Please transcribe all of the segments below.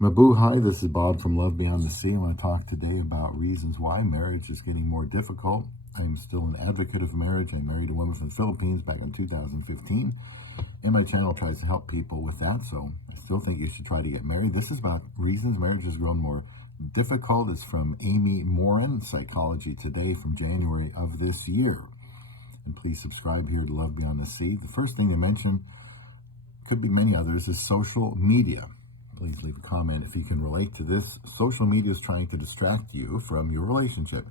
Mabuhay, this is Bob from Love Beyond the Sea. I want to talk today about reasons why marriage is getting more difficult. I'm still an advocate of marriage. I married a woman from the Philippines back in 2015, and my channel tries to help people with that, so I still think you should try to get married. This is about reasons marriage has grown more difficult. It's from Amy Morin, Psychology Today, from January of this year. And please subscribe here to Love Beyond the Sea. The first thing they mention, could be many others, is social media. Please leave a comment if you can relate to this. Social media is trying to distract you from your relationship.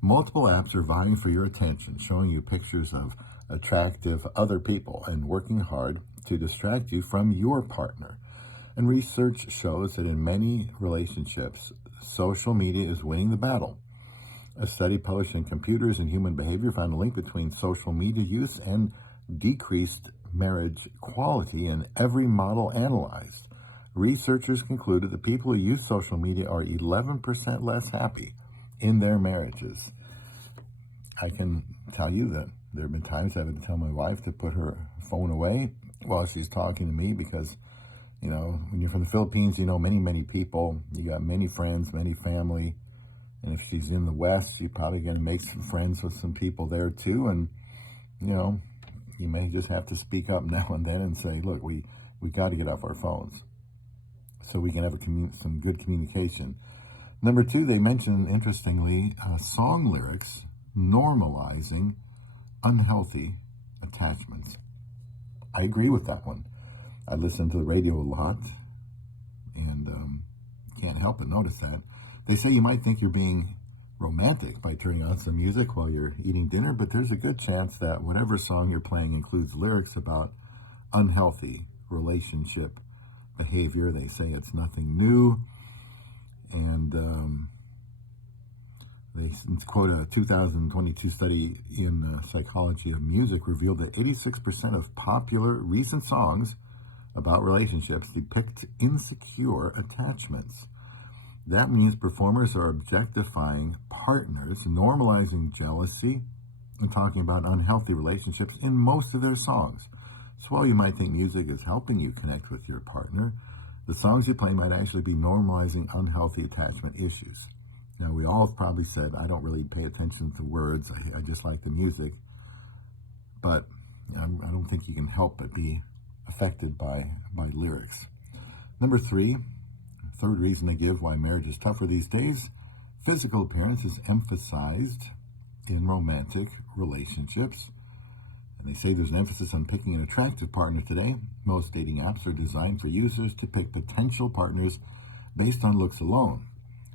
Multiple apps are vying for your attention, showing you pictures of attractive other people and working hard to distract you from your partner. And research shows that in many relationships, social media is winning the battle. A study published in Computers and Human Behavior found a link between social media use and decreased marriage quality in every model analyzed. Researchers concluded that people who use social media are 11% less happy in their marriages. I can tell you that there have been times I've had to tell my wife to put her phone away while she's talking to me because, you know, when you're from the Philippines, you know many people. You got many friends, many family. And if she's in the West, you're probably going to make some friends with some people there too. And, you know, you may just have to speak up now and then and say, look, we got to get off our phones so we can have some good communication. Number two, they mention, interestingly, song lyrics normalizing unhealthy attachments. I agree with that one. I listen to the radio a lot and can't help but notice that. They say you might think you're being romantic by turning on some music while you're eating dinner, but there's a good chance that whatever song you're playing includes lyrics about unhealthy relationship behavior. They say it's nothing new. And they quote a 2022 study in Psychology of Music revealed that 86% of popular recent songs about relationships depict insecure attachments. That means performers are objectifying partners, normalizing jealousy, and talking about unhealthy relationships in most of their songs. So while you might think music is helping you connect with your partner, the songs you play might actually be normalizing unhealthy attachment issues. Now, we all have probably said, I don't really pay attention to words, I just like the music, but I don't think you can help but be affected by lyrics. Number three, third reason they give why marriage is tougher these days, physical appearance is emphasized in romantic relationships. And they say there's an emphasis on picking an attractive partner today. Most dating apps are designed for users to pick potential partners based on looks alone.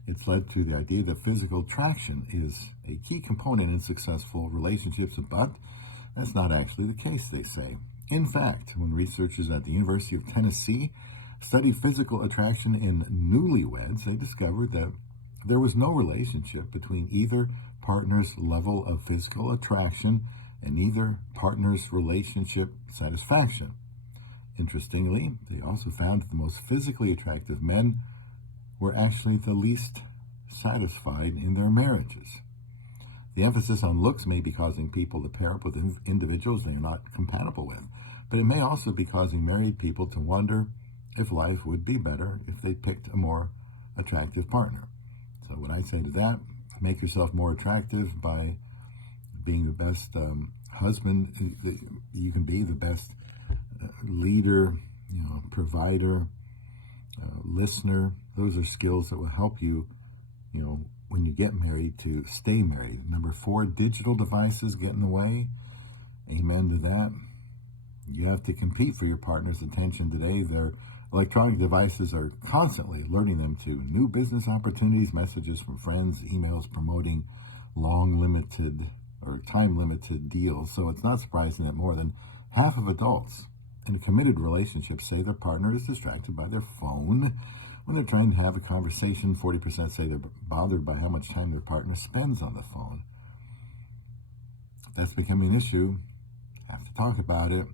It's led to the idea that physical attraction is a key component in successful relationships, but that's not actually the case, they say. In fact, when researchers at the University of Tennessee studied physical attraction in newlyweds, they discovered that there was no relationship between either partner's level of physical attraction and either partner's relationship satisfaction. Interestingly, they also found that the most physically attractive men were actually the least satisfied in their marriages. The emphasis on looks may be causing people to pair up with individuals they're not compatible with, but it may also be causing married people to wonder if life would be better if they picked a more attractive partner. So what I say to that, make yourself more attractive by being the best husband you can be, the best leader, provider, listener. Those are skills that will help you, when you get married, to stay married. Number four, digital devices get in the way. Amen to that. You have to compete for your partner's attention today. Their electronic devices are constantly alerting them to new business opportunities, messages from friends, emails promoting long-limited or time-limited deals. So it's not surprising that more than half of adults in a committed relationship say their partner is distracted by their phone when they're trying to have a conversation. 40% say they're bothered by how much time their partner spends on the phone. If that's becoming an issue, have to talk about it.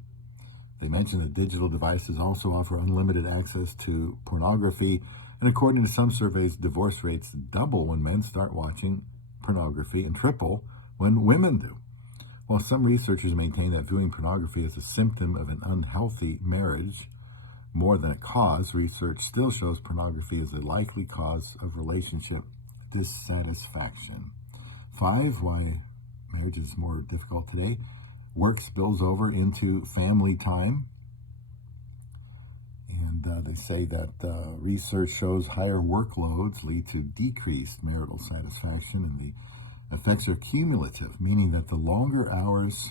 They mention that digital devices also offer unlimited access to pornography, and according to some surveys, divorce rates double when men start watching pornography and triple when women do. While some researchers maintain that viewing pornography is a symptom of an unhealthy marriage, more than a cause, research still shows pornography is a likely cause of relationship dissatisfaction. 5, why marriage is more difficult today. Work spills over into family time. And they say that research shows higher workloads lead to decreased marital satisfaction, and the effects are cumulative, meaning that the longer hours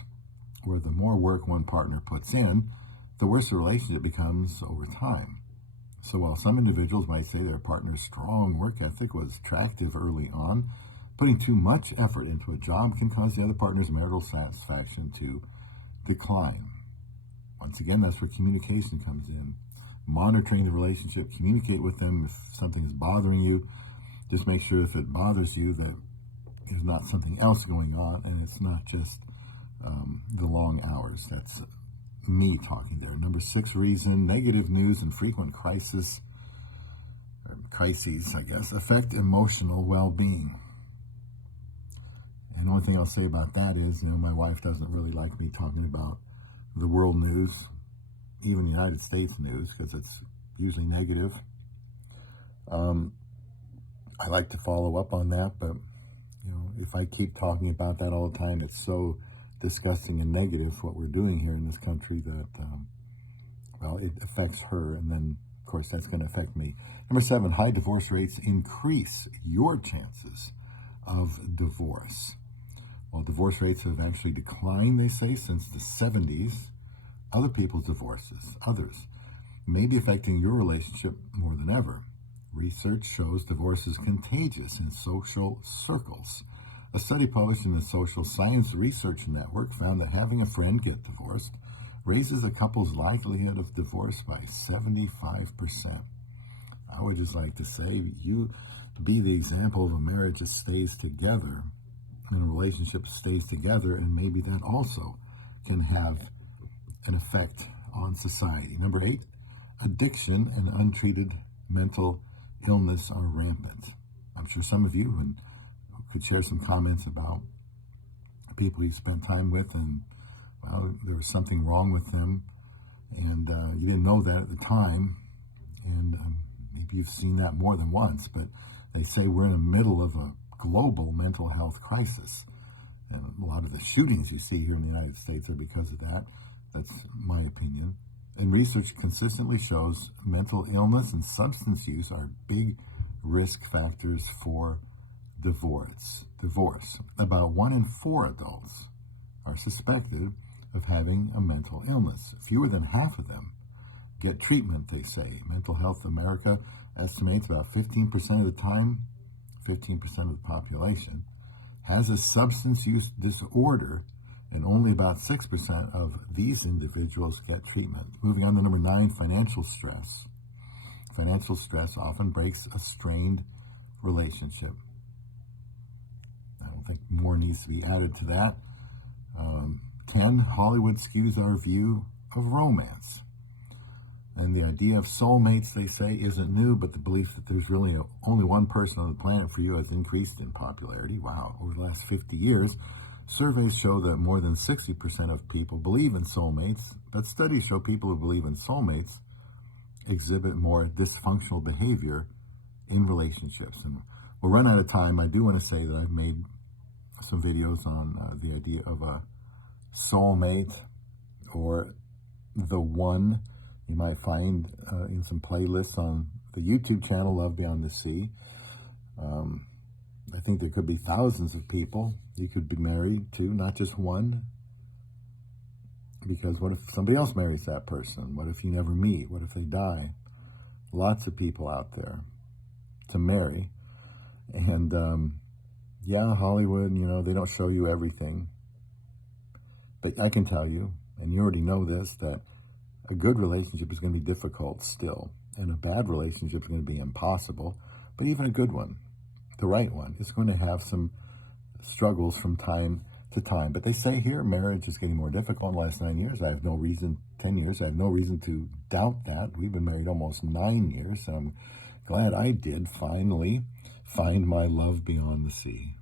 or the more work one partner puts in, the worse the relationship becomes over time. So while some individuals might say their partner's strong work ethic was attractive early on, putting too much effort into a job can cause the other partner's marital satisfaction to decline. Once again, that's where communication comes in. Monitoring the relationship, communicate with them if something is bothering you. Just make sure if it bothers you that there's not something else going on and it's not just the long hours. That's me talking there. Number 6 reason, negative news and frequent crises, I guess, affect emotional well-being. And the only thing I'll say about that is, my wife doesn't really like me talking about the world news, even the United States news, because it's usually negative. I like to follow up on that, but if I keep talking about that all the time, it's so disgusting and negative what we're doing here in this country that, it affects her, and then, of course, that's going to affect me. Number 7, high divorce rates increase your chances of divorce. While divorce rates have actually declined, they say, since the 70s, other people's divorces, others, may be affecting your relationship more than ever. Research shows divorce is contagious in social circles. A study published in the Social Science Research Network found that having a friend get divorced raises a couple's likelihood of divorce by 75%. I would just like to say, you be the example of a marriage that stays together and a relationship stays together, and maybe that also can have an effect on society. Number 8, addiction and untreated mental illness are rampant. I'm sure some of you could share some comments about people you spent time with, and there was something wrong with them, and you didn't know that at the time, and maybe you've seen that more than once, but they say we're in the middle of a global mental health crisis, and a lot of the shootings you see here in the United States are because of that. That's my opinion. And research consistently shows mental illness and substance use are big risk factors for divorce. About 1 in 4 adults are suspected of having a mental illness. Fewer than half of them get treatment, they say. Mental Health America estimates about 15% of the time, 15% of the population has a substance use disorder, and only about 6% of these individuals get treatment. Moving on to number 9, financial stress. Financial stress often breaks a strained relationship. I don't think more needs to be added to that. 10, Hollywood skews our view of romance. And the idea of soulmates, they say, isn't new, but the belief that there's really only one person on the planet for you has increased in popularity. Wow, over the last 50 years, surveys show that more than 60% of people believe in soulmates, but studies show people who believe in soulmates exhibit more dysfunctional behavior in relationships. And we'll run out of time. I do want to say that I've made some videos on the idea of a soulmate or the one. You might find in some playlists on the YouTube channel, Love Beyond the Sea. I think there could be thousands of people you could be married to, not just one. Because what if somebody else marries that person? What if you never meet? What if they die? Lots of people out there to marry. And Hollywood, they don't show you everything. But I can tell you, and you already know this, that a good relationship is going to be difficult still, and a bad relationship is going to be impossible. But even a good one, the right one, is going to have some struggles from time to time. But they say here marriage is getting more difficult in the last 9 years. 10 years. I have no reason to doubt that. We've been married almost 9 years, and I'm glad I did finally find my love beyond the sea.